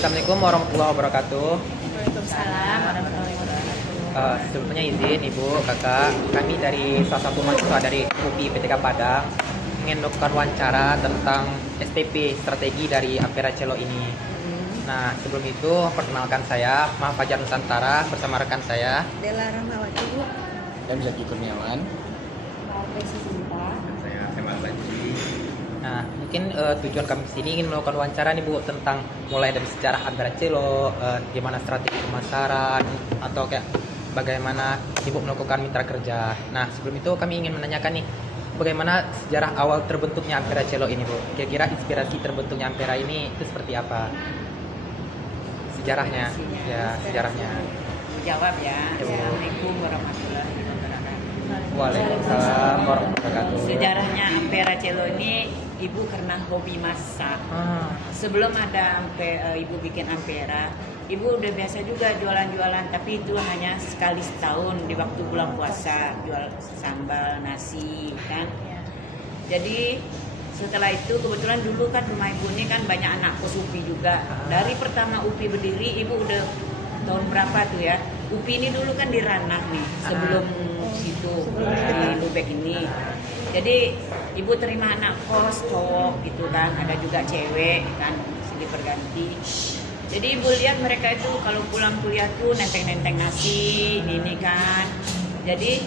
Assalamualaikum warahmatullahi wabarakatuh. Waalaikumsalam warahmatullahi wabarakatuh. Sebelumnya izin Ibu, Kakak, kami dari salah satu mahasiswa dari UPI PTK Padang ingin melakukan wawancara tentang STP strategi dari Ampera Cello ini. Nah, sebelum itu perkenalkan saya Maha Fajar Nusantara bersama rekan saya Dela Rahmawati, Bu. Dan Zaki Kurniawan. Saya Kemal Banji. Nah, mungkin tujuan kami sini ingin melakukan wawancara nih Bu tentang mulai dari sejarah Ampera Cello, gimana strategi pemasaran atau kayak bagaimana Ibu melakukan mitra kerja. Nah, sebelum itu kami ingin menanyakan nih bagaimana sejarah awal terbentuknya Ampera Cello ini Bu. Kira-kira inspirasi terbentuknya Ampera ini itu seperti apa? Sejarahnya, ya sejarahnya. Jawab ya. Ibu. Assalamualaikum warahmatullahi wabarakatuh. Waalaikumsalam warahmatullahi wabarakatuh. Sejarahnya Ampera Cello ini ibu karena hobi masak. Sebelum ada ibu bikin Ampera, ibu udah biasa juga jualan-jualan, tapi itu hanya sekali setahun di waktu bulan puasa, jual sambal, nasi kan. Jadi setelah itu kebetulan dulu kan rumah ibu ini kan banyak anak kos UPI juga. Dari pertama UPI berdiri ibu udah tahun berapa tuh ya? UPI ini dulu kan di Ranah nih sebelum situ di Lubek ini. Jadi ibu terima anak kos cowok gitu kan, ada juga cewek kan, silih berganti. Jadi ibu lihat mereka itu kalau pulang kuliah tuh nenteng-nenteng nasi ini kan. Jadi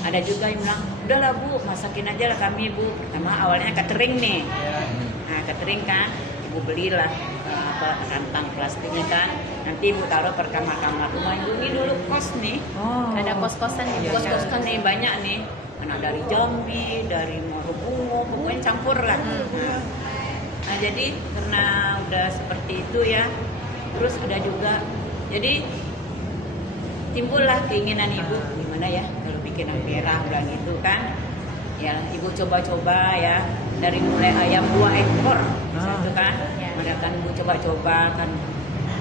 ada juga yang bilang, udahlah Bu, masakin aja lah kami Bu. Pertama awalnya catering nih. Nah catering kan, ibu belilah kantang plastiknya kan. Nanti ibu taruh per kamar-kamar. Rumah ibu ini dulu kos nih. Ada kos-kosan ya, Bu. Kos-kosan nih banyak nih. Anak dari Jambi, dari Morobungo, pokoknya campur lah. Nah jadi karena udah seperti itu ya, terus ada juga, jadi timbullah keinginan ibu gimana ya kalau bikin Ampera bilang gitu kan. Ya ibu coba-coba ya, dari mulai ayam 2 ekor satu kan, mereka kan ibu coba-coba kan.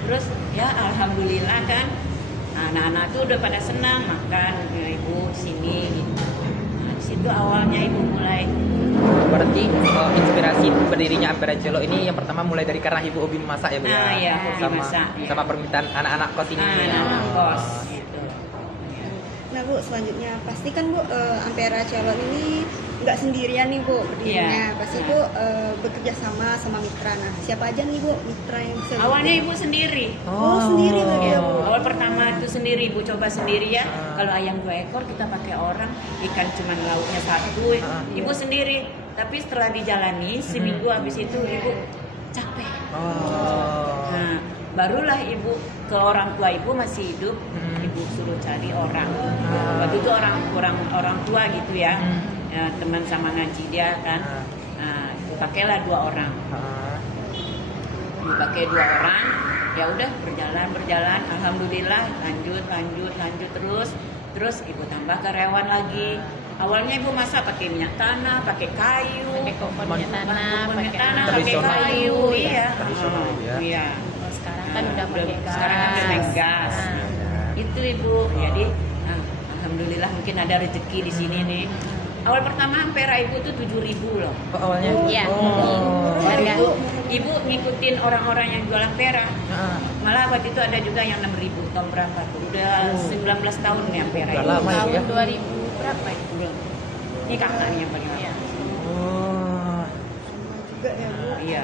Terus ya alhamdulillah kan, anak-anak tuh udah pada senang makan ya, ibu sini gitu. Nah, situ awalnya ibu mulai. Berarti inspirasi berdirinya Ampera Cello ini yang pertama mulai dari karena Ibu hobi masak ya Bu ya? Nah, iya, hobi sama, masak, ya. sama permintaan anak-anak kos ini. Anak-anak kos gitu. Nah, Bu, selanjutnya pasti kan Bu Ampera Cello ini nggak sendirian nih Bu berdirinya. Iya. Pasti Bu bekerja sama mitra. Nah, siapa aja nih Bu mitra yang bisa? Awalnya ibu sendiri. Oh, sendiri lagi ya Bu. Awal pertama itu sendiri, ibu coba sendiri ya. Kalau ayam 2 ekor kita pakai orang, ikan cuman lauknya 1, ibu sendiri. Tapi setelah dijalani seminggu habis itu ibu capek. Nah, barulah ibu ke orang tua ibu masih hidup, ibu suruh cari orang. Waktu itu orang tua gitu ya, ya teman sama ngaji dia kan. Nah, pakailah 2 orang. Dipakai 2 orang, ya udah berjalan, alhamdulillah lanjut terus ibu tambah karyawan lagi. Awalnya ibu masak pakai minyak tanah, pakai kayu, Pakai kompor minyak tanah, pakai pakai Tradisional. kayu, iya. Tradisional, ya. Iya. Oh, sekarang kan udah pakai gas. Sekarang kan udah pakai gas. Nah, Itu ibu, jadi alhamdulillah mungkin ada rezeki di sini nih. Awal pertama Ampera ibu tuh 7.000 loh. Awalnya? Iya. Dan Harga. ibu ngikutin orang-orang yang jualan pera. Malah waktu itu ada juga yang 6.000 tahun berapa tuh? Udah 19 tahun nih Ampera. Udah itu. lama ya, Bu, ya? Tahun 2000 berapa itu? Ini kakak nih yang paling lama. Iya. Juga ya Bu. Iya.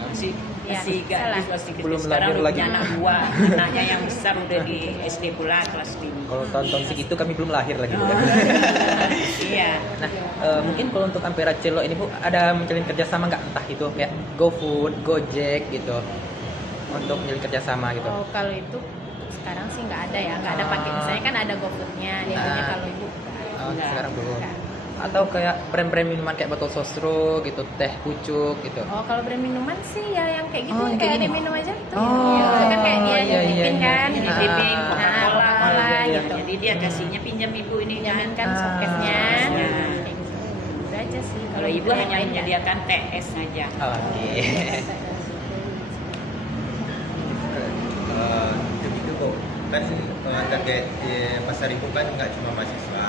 Masih Iya, gadis, salah. masih kecil. Belum Sekarang lahir udah lagi. punya anak 2. Anaknya yang besar udah di SD pula kelas 5. Kalau tahun-tahun segitu kami belum lahir lagi Bu. Iya. Nah, mungkin kalau untuk Ampera Cello ini Bu ada menjalin kerjasama nggak, entah itu kayak GoFood, Gojek gitu, untuk menjalin kerjasama gitu? Oh, kalau itu sekarang sih nggak ada ya, nggak ada pakai. Misalnya kan ada GoFood-nya, dia punya kalau ibu nggak. Sekarang belum. Nggak. Atau kayak brand-brand minuman kayak botol sosro gitu, teh pucuk gitu. Oh, kalau brand minuman sih ya yang kayak gitu, Oh, yang kayak kayak ada gini. minum aja tuh. Oh, Itu kan kayak dia iya, nitipin iya, kan, iya. Nitipin Ah, Coca-Cola, Coca-Cola iya, gitu. Jadi dia kasihnya pinjam ibu ini Pinjamin kan. kan showcase-nya. Iya. Kayak gitu. Udah aja sih. Kalau ibu yang hanya lain nggak. menyediakan TS saja. Oke. Begitu Bu. Kan target pasar ibu kan nggak cuma mahasiswa,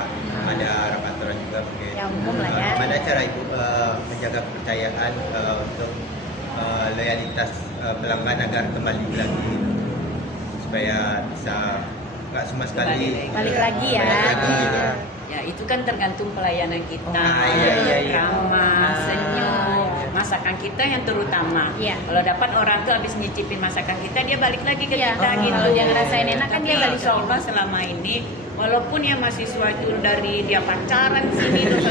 ada rapatoran juga mungkin. Ya, umum lah ya. Gimana cara ibu menjaga kepercayaan untuk loyalitas pelanggan agar kembali lagi supaya bisa nggak cuma sekali Balik lagi ya. balik lagi gitu. Ya itu kan tergantung pelayanan kita, iya. ramah, senyum, masakan kita yang terutama. Iya. Kalau dapat orang tuh habis nyicipin masakan kita, dia balik lagi ke Iya. kita gitu. Kalau dia ngerasain enak kan Tapi dia balik insya Allah selama ini, walaupun ya mahasiswa itu dari dia pacaran sini, terus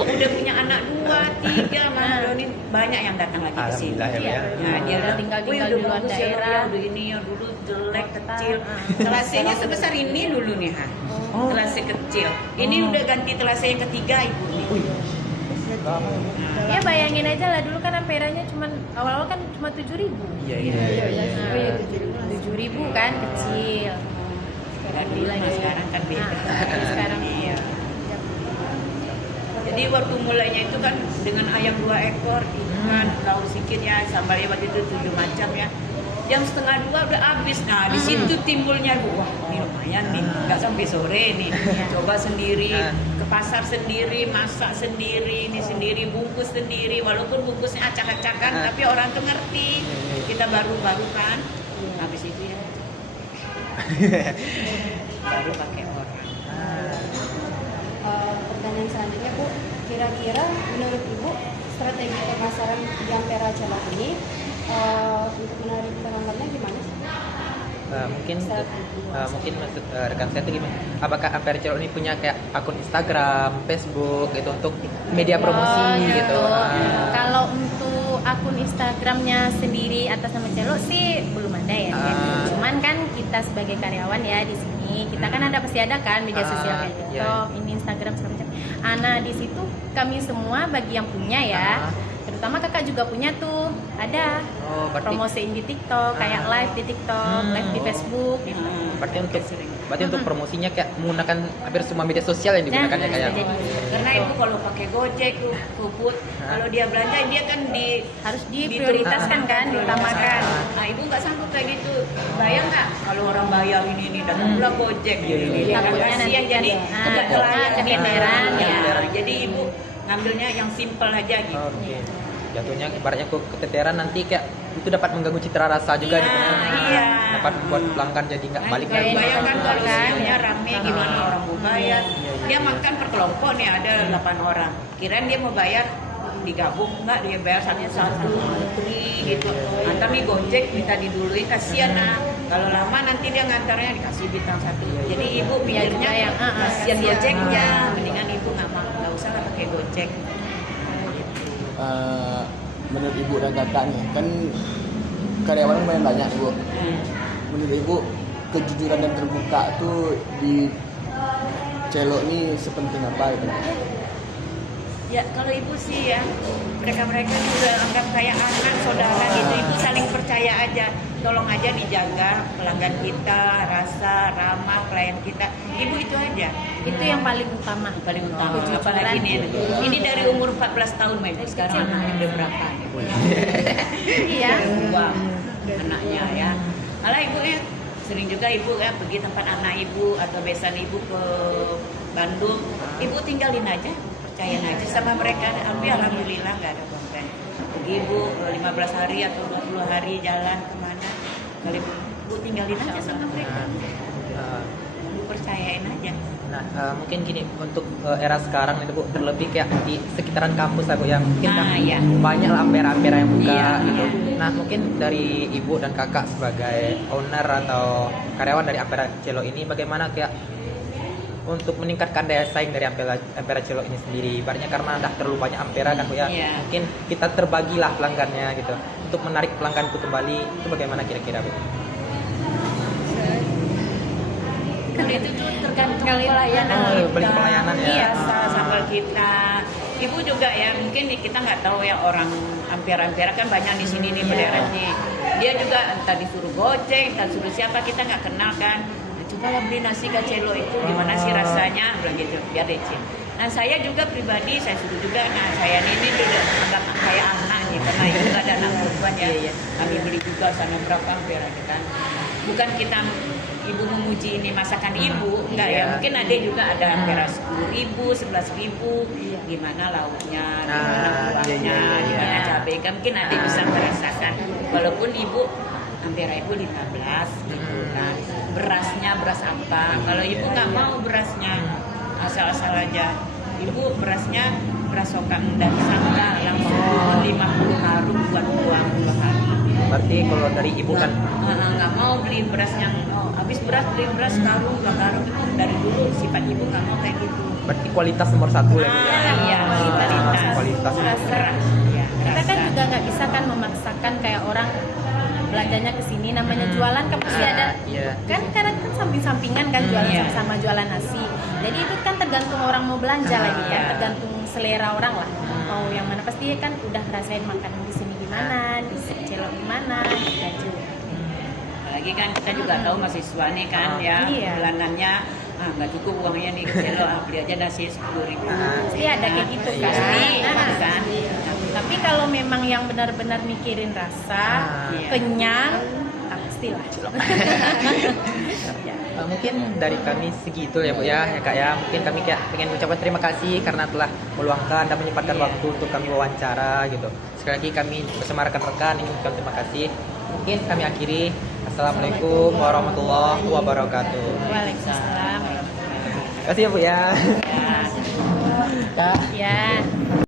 udah punya anak 2, 3, mana ini banyak yang datang lagi ke sini. Alhamdulillah ya, Bu, ya. Nah, dia Udah bilang, tinggal "Wih, di udah luar bagus ya, daerah." ya, udah ini ya dulu jelek Kota. kecil. Telasenya sebesar ini dulu nih, ha. Telase kecil. Ini udah ganti telase yang ketiga ibu nih. Ya bayangin aja lah, dulu kan amperanya cuman awal-awal kan cuma 7.000. Iya. Nah, 7.000 kan kecil. Sekarang dulu sama sekarang kan beda. Sekarang Iya. Jadi waktu mulainya itu kan dengan ayam 2 ekor, ikan, lauk sikit ya, sambalnya waktu itu 7 macam ya. Jam 1:30 udah habis. Nah, di situ timbulnya, wah ini lumayan nih, nggak sampai sore nih. Coba sendiri, ke pasar sendiri, masak sendiri, ini sendiri, bungkus sendiri. Walaupun bungkusnya acak-acakan, tapi orang tuh ngerti. Kita baru-baru kan, habis itu ya. Baru pakai orang. Pertanyaan selanjutnya Bu, kira-kira menurut Ibu strategi pemasaran di Ampera Celok ini untuk menarik pelanggannya gimana sih? Mungkin maksud rekan saya itu gimana? Apakah Ampera Celok ini punya kayak akun Instagram, Facebook gitu untuk media promosi gitu? Kalau untuk akun Instagramnya sendiri atas nama Celok sih belum ada ya. Cuman kan kita sebagai karyawan ya di sini, kita kan ada pasti ada kan media sosial kayak TikTok, ini Instagram segala macam. Nah di situ kami semua bagi yang punya ya. Terutama kakak juga punya tuh, ada promosiin di TikTok, kayak live di TikTok, live di Facebook gitu. Berarti untuk promosinya kayak menggunakan hampir semua media sosial yang digunakan ya kayak. bisa jadi. Karena ibu kalau pakai Gojek tuh, Food, kalau dia belanja dia kan Harus diprioritaskan kan, diutamakan. Nah ibu nggak sanggup kayak gitu. Bayang nggak kalau orang bayar ini datang pula Gojek ini. Takutnya nanti Kasihan jadi kan nggak terlayani. keteteran ya. Jadi ibu ngambilnya yang simple aja gitu. Oke. Jatuhnya ibaratnya keteteran nanti kayak itu dapat mengganggu citra rasa juga gitu. Iya. Dapat buat pelanggan jadi nggak balik lagi. Bayangkan kalau kan, siangnya rame gimana orang mau bayar. Dia makan per kelompok nih ada 8 orang. Kirain dia mau bayar digabung enggak, dia bayar satu gitu. Antar nih Gojek minta diduluin, kasihan nah. Kalau lama nanti dia ngantarnya dikasih bintang 1. Jadi ibu pikirnya yang kasihan Gojeknya, mendingan ibu nggak usah lah pakai Gojek. Menurut ibu dan kakak nih, kan karyawan lumayan banyak ibu. Menurut ibu kejujuran dan terbuka tuh di Celok nih sepenting apa itu? Ya kalau ibu sih ya mereka juga anggap kayak anak saudara gitu, ibu saling percaya aja, tolong aja dijaga pelanggan kita, rasa ramah pelayan kita, ibu itu aja. Itu yang paling utama. Paling utama. Kejujuran. Apalagi ini dari umur 14 tahun Ibu. Sekarang anaknya udah berapa? Iya. Dua anaknya ya. Malah ibu ya sering juga ibu ya pergi tempat anak ibu atau besan ibu ke Bandung, ibu tinggalin aja, percayain aja sama mereka. Tapi alhamdulillah nggak ada komplain. Pergi ibu 15 hari atau 20 hari jalan kemana, kali ibu tinggalin aja sama mereka. Ibu percayain aja. Nah, mungkin gini untuk era sekarang itu Bu, terlebih kayak di sekitaran kampus aku yang mungkin Iya. banyak lah ampera-ampera yang buka Iya, gitu. iya. Nah, mungkin dari ibu dan kakak sebagai owner atau karyawan dari Ampera Celok ini bagaimana kayak untuk meningkatkan daya saing dari Ampera Celok ini sendiri? Ibaratnya karena udah terlalu banyak ampera kan Bu ya. Iya. Mungkin kita terbagilah pelanggannya gitu. Untuk menarik pelanggan itu kembali itu bagaimana kira-kira Bu? Kan itu tuh tergantung pelayanan beli pelayanan ya. biasa sama kita. Ibu juga ya mungkin kita nggak tahu ya orang ampera kan banyak di sini nih berderet nih. Dia juga entah disuruh Gojek, entah disuruh siapa kita nggak kenal kan. Nah, coba lah beli nasi kacelo itu gimana sih rasanya, bilang gitu biar receh. Nah saya juga pribadi saya suruh juga, nah saya ini juga anggap kayak anak nih karena itu nggak ada anak perempuan ya. Kami beli juga sana berapa ampera kan. Bukan kita ibu memuji ini masakan ibu, enggak ya? Mungkin ada juga ada hampir 10.000, 11.000, gimana lauknya, gimana kuahnya, gimana cabai, kan mungkin ada bisa merasakan. Walaupun ibu hampir ibu 15 gitu kan. Berasnya beras apa? Kalau ibu nggak mau berasnya asal-asal aja. Ibu berasnya beras sokang dari Sangga langsung 50 karung buat uang 2 hari. Berarti kalau dari ibu kan Nggak mau beli beras yang habis beli beras karung 2 karung, itu dari dulu sifat ibu nggak mau kayak gitu. berarti kualitas nomor 1 ya Bu ya. Iya, Kualitas. beras. Ya, Kita kan juga nggak bisa kan memaksakan kayak orang belanjanya ke sini, namanya jualan kan pasti ada Iya. kan kadang kan samping-sampingan kan jualan Iya. sama jualan nasi. Jadi itu kan tergantung orang mau belanja lagi kan, Iya. tergantung selera orang lah. Mau yang mana pasti kan udah rasain makan di sini gimana, di Celok gimana, gitu. Apalagi kan kita juga tahu mahasiswa nih kan ya, Iya. bulanannya nggak cukup uangnya nih ke Celok, beli aja nasi 10.000. Pasti ada kayak gitu kan. Pasti, Nah, kan. tapi kalau memang yang benar-benar mikirin rasa, Iya. kenyang, pastilah. Mungkin dari kami segitu ya Bu ya Kak ya. Mungkin kami kayak pengen ucapkan terima kasih karena telah meluangkan dan menyempatkan waktu untuk kami wawancara gitu. Sekali lagi kami bersama rekan-rekan ingin mengucapkan terima kasih. Mungkin kami akhiri. Assalamualaikum warahmatullahi wabarakatuh. Waalaikumsalam. Terima kasih ya Bu ya. Ya. Kak. Ya.